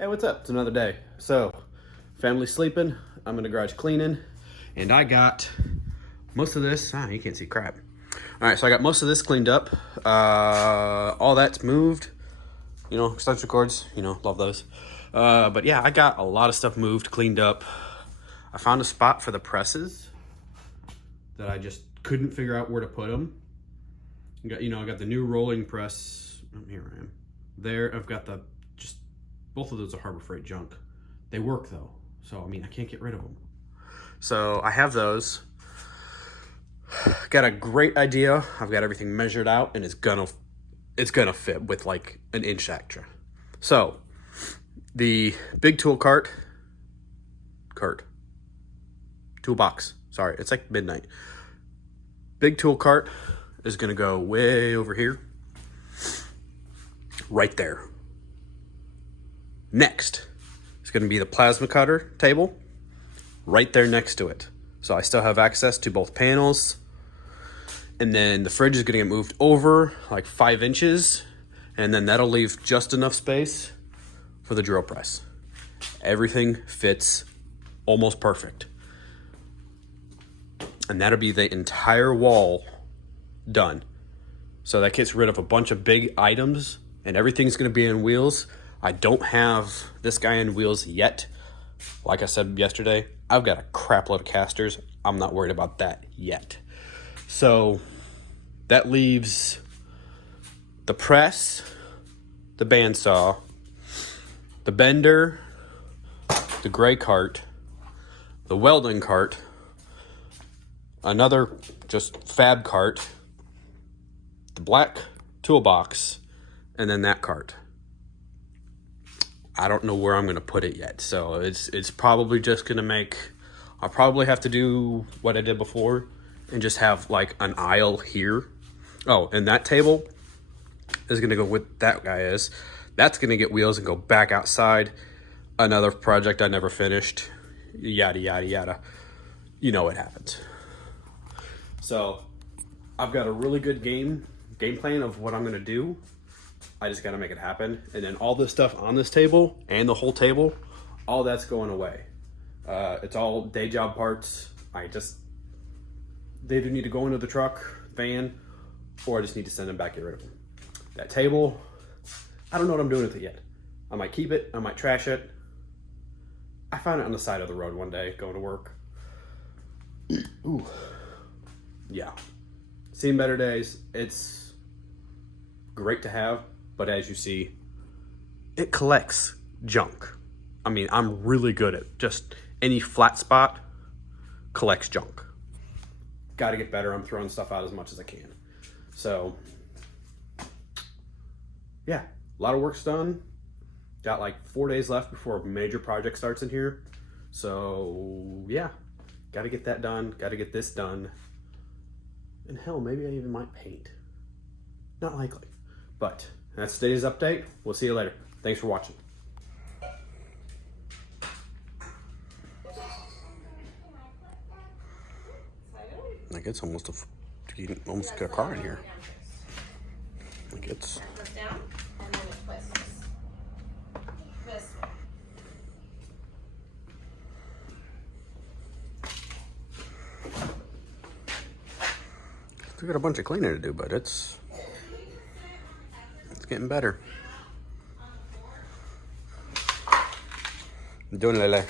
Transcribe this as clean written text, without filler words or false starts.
Hey, what's up? It's another day. So, family sleeping, I'm in the garage cleaning, and I got most of this. You can't see crap. All right, so I got most of this cleaned up. All that's moved. You know, extension cords, love those. But yeah, I got a lot of stuff moved, cleaned up. I found a spot for the presses that I just couldn't figure out where to put them. I got the new rolling press. Here I am. There, I've got both of those are Harbor Freight junk. They work though, so I can't get rid of them. So I have those. Got a great idea. I've got everything measured out, and it's gonna fit with like an inch extra. So the big toolbox. Sorry, it's like midnight. Big tool cart is gonna go way over here, right there. Next is going to be the plasma cutter table right there next to it. So I still have access to both panels. And then the fridge is going to get moved over like 5 inches. And then that'll leave just enough space for the drill press. Everything fits almost perfect. And that'll be the entire wall done. So that gets rid of a bunch of big items, and everything's going to be in wheels. I don't have this guy in wheels yet. Like I said yesterday, I've got a crap load of casters. I'm not worried about that yet. So that leaves the press, the bandsaw, the bender, the gray cart, the welding cart, another just fab cart, the black toolbox, and then that cart. I don't know where I'm going to put it yet. So it's probably just going to I'll probably have to do what I did before and just have like an aisle here. Oh, and that table is going to go with that guy is. That's going to get wheels and go back outside. Another project I never finished. Yada, yada, yada. You know what happens. So I've got a really good game plan of what I'm going to do. I just got to make it happen. And then all this stuff on this table and the whole table, all that's going away. It's all day job parts. They either need to go into the truck, van, or I just need to send them back, get rid of them. That table, I don't know what I'm doing with it yet. I might keep it, I might trash it. I found it on the side of the road one day going to work. Ooh. Yeah. Seen better days. It's great to have. But as you see, it collects junk. I'm really good at just any flat spot collects junk. Got to get better. I'm throwing stuff out as much as I can. So, yeah, a lot of work's done. Got like 4 days left before a major project starts in here. So, yeah, got to get that done. Got to get this done. And hell, maybe I even might paint. Not likely, but that's today's update. We'll see you later. Thanks for watching. Like it's almost you can almost get a car in here. Like it's. Down, and then it twists. This way. We got a bunch of cleaning to do, but it's getting better. I'm doing it, Lele.